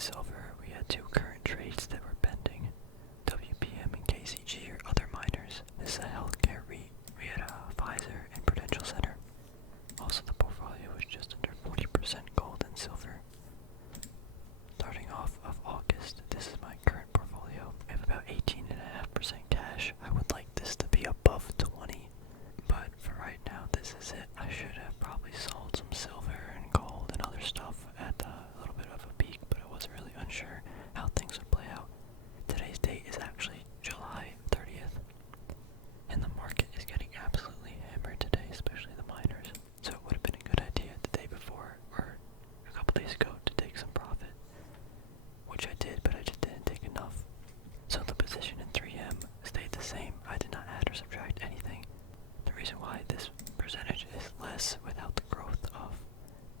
silver, we had two current trades that were pending. WPM and KCG are other miners. This is a healthcare REIT. We had Pfizer and Prudential Center. Also, the portfolio was just under 40% gold and silver. Starting off of August, this is my current portfolio. I have about 18.5% cash. I would like this to be above 20, but for right now, this is it. I should have probably sold some silver and gold and other stuff at a little bit of a peak, but I was really unsure how things would play out. Today's date is actually July 30th, and the market is getting absolutely hammered today, especially the miners. So it would have been a good idea the day before or a couple days ago to take some profit, which I did, but I just didn't take enough. So the position in 3M stayed the same. I did not add or subtract anything. The reason why this percentage is less without the growth of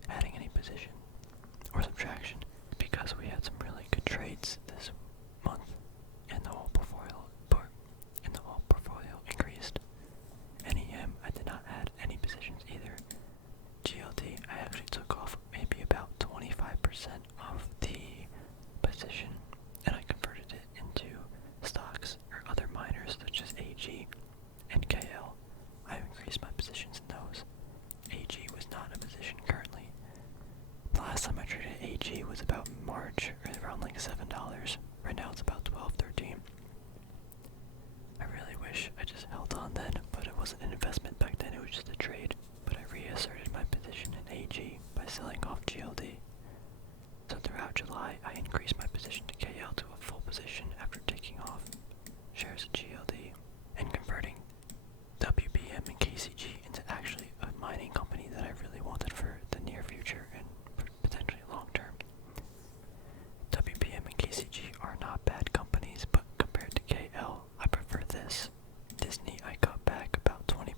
adding any position or subtraction is because we had some really good trades this month, and the whole portfolio increased. NEM, I did not add any positions either. GLD, I actually took off maybe about 25% of the position, and I converted it into stocks or other miners such as AG and KL. I increased my positions in those. AG was not in a position currently. The last time I traded AG was about March, or around like $7. Right now it's about 12, 13. I really wish I just held on then, but it wasn't an investment back then, it was just a trade. But I reasserted my position in AG by selling off GLD. So throughout July, I increased my position to KL to a full position after taking off shares of GLD and converting WPM and KCG into actually a mining company that I really wanted for the near future and potentially long term. WPM and KCG are not bad companies, but compared to KL, I prefer this. Disney, I cut back about 20%.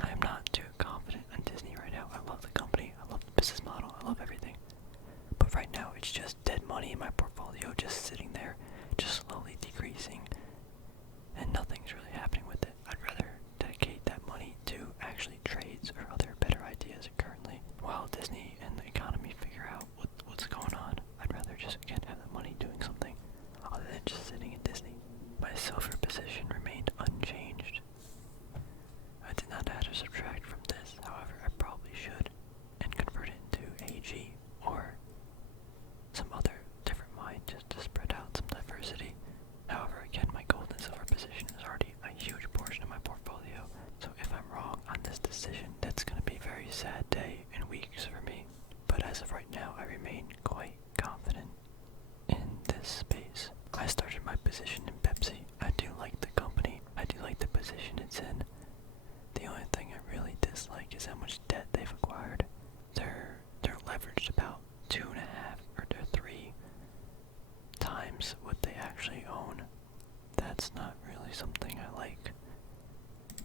I am not too confident in Disney right now. I love the company, I love the business model, I love everything. But right now, it's just dead money in my portfolio, just sitting there, just slowly decreasing, and nothing's really happening with it. I'd rather dedicate that money to actually trades or other better ideas currently, while Disney and the economy figure out what's going on. I'd rather just, again, have the money doing something other than just sitting in Disney. My silver position remained unchanged. I did not add or subtract from this, however, I probably should, and convert it into AG or some other different mine just to spread out some diversity. However, again, my gold and silver position is already a huge portion of my portfolio, so if I'm wrong on this decision, that's going to be a very sad day and weeks for me. But as of right now, I remain quite confident in this space. I started my position in Pepsi. I do like the company. I do like the position it's in. The only thing I really dislike is how much debt they've acquired. They're leveraged about 2.5 or 3 times what they actually own. That's not really something I like.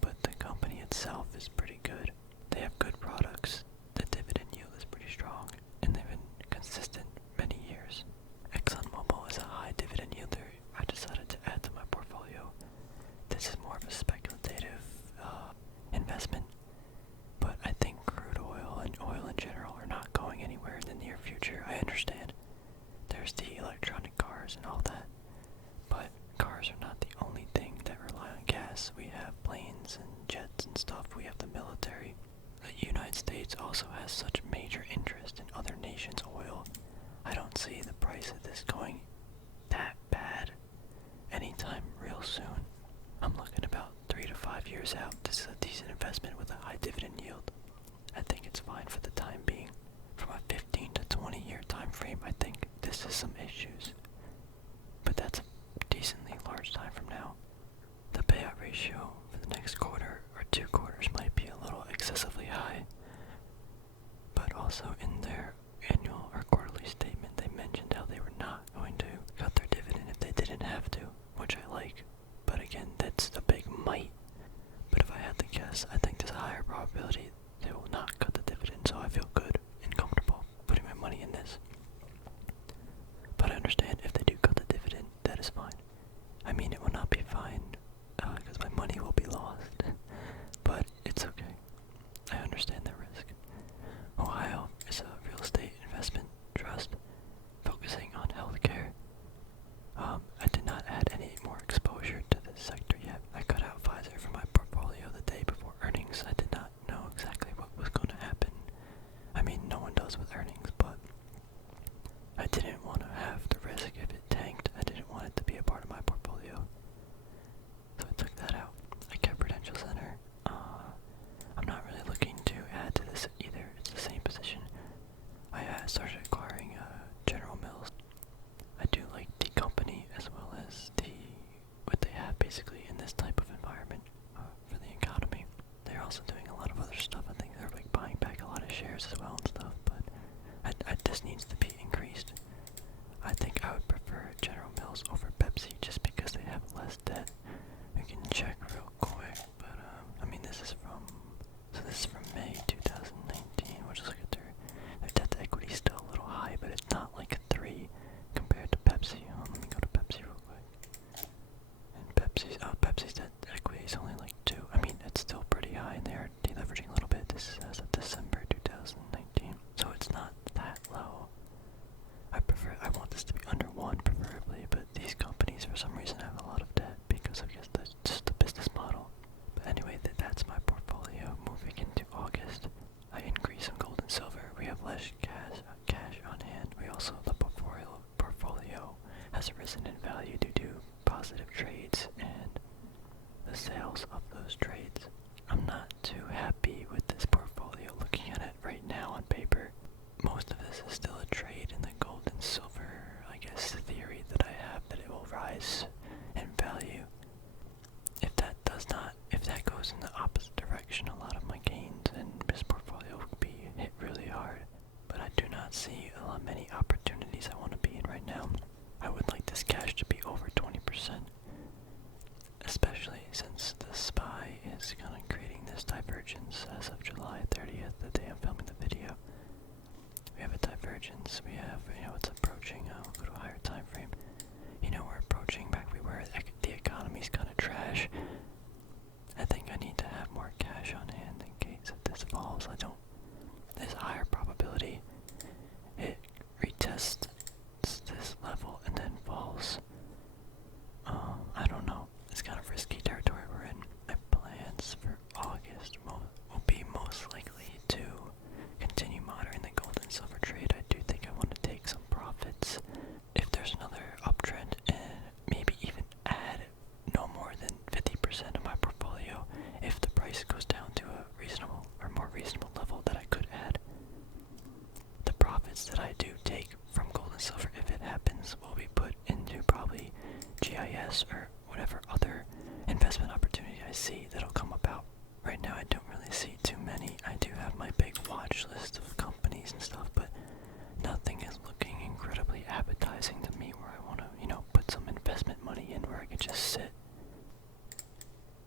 But the company itself is pretty good. They have good products. The dividend yield is pretty strong, and they've been consistent many years. ExxonMobil is a high dividend yielder. I decided to add to my portfolio. This is more of a speculative investment, but I think crude oil and oil in general are not going anywhere in the near future. I understand there's the electronic cars and all that, but cars are not the only thing that rely on gas. We have planes and jets and stuff. We have the military. The United States also has such major interest in other nations' oil. I don't see the price of this going that bad anytime real soon. I'm looking about 3 to 5 years out. This is a decent investment with a high dividend yield. I think it's fine for the time being. From a 15 to 20 year time frame, I think this has some issues. But that's a decently large time from now. The payout ratio for the next quarter or 2 quarters might be a little excessively high. But also in their annual or quarterly statement, they mentioned how they were not going to cut their dividend if they didn't have to, which I like. But again, that's a big might. But if I had to guess, I think there's a higher probability they will not cut the dividend, so I feel good and comfortable putting my money in this. But I understand if they do cut the dividend, that is fine. I mean, it will not be fine, because my money will be lost. But it's okay. I understand the risk. Ohio is a real estate investment trust. this needs to be increased. I think I would prefer General Mills over Pepsi just because they have less debt. We can check real quick, but I mean this is from May 2019. We'll just look at their debt to equity is still a little high, but it's not like a 3 compared to Pepsi. Let me go to Pepsi real quick. And Pepsi's debt to equity is only like 2. I mean it's still pretty high, and they're deleveraging a little bit. This is as of December 2019, so it's not that low. I want this to be under 1 preferably, but these companies for some reason have a lot of debt because I guess that's just the business model. But anyway, that's my portfolio. Moving into August, I increase some gold and silver. We have less cash on hand. The portfolio has risen in value due to positive trades and the sales of those trades. I'm not too happy with this portfolio looking at it right now on paper. Most of this is still a trade in the gold and silver, I guess, theory that I have that it will rise in value. If that goes in the opposite direction, a lot of my gains in this portfolio will be hit really hard. But I do not see many opportunities I want to be in right now. I would like this cash to be over 20%, especially since the SPY is kind of creating this divergence as of July 30th, the day I'm filming the video. We have a divergence. We have, it's approaching. We'll go to a higher time frame. We're approaching back where the economy's kind of trash. I think I need to have more cash on hand in case if this falls. There's a higher probability it retests this level and then falls. I don't know. It's kind of risky territory we're in. My plans for August will be most likely to continue monitoring the gold and silver trade. I do think I want to take some profits if there's another uptrend, and maybe even add no more than 50% of my portfolio if the price goes down to a reasonable or more reasonable level that I could add. The profits that I do take from gold and silver, if it happens, will be put into probably GIS or whatever other investment opportunity I see that'll come about. Right now I don't really see too many. I do have my big watch list of companies and stuff, but nothing is looking incredibly appetizing to me where I want to, put some investment money in where I can just sit.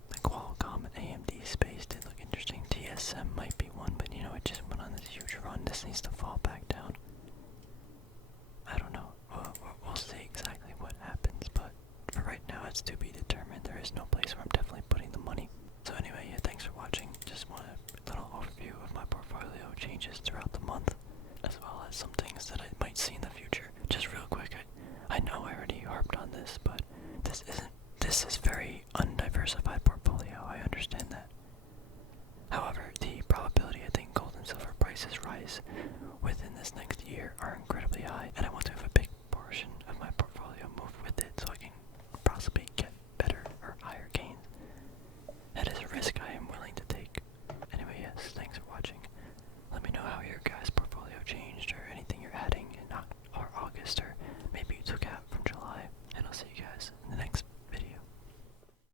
The Qualcomm and AMD space did look interesting. TSM might be one, but it just went on this huge run. This needs to fall back down. I don't know. We'll see exactly what happens, but for right now it's to be determined. There is no place where I'm definitely putting the money. So anyway, yeah, thanks for watching. Just want a little overview of my portfolio changes throughout the month, as well as some things that I might see in the future. Just real quick, I know I already harped on this, but this is very undiversified portfolio. I understand that. However, the probability I think gold and silver prices rise within this next year are incredible.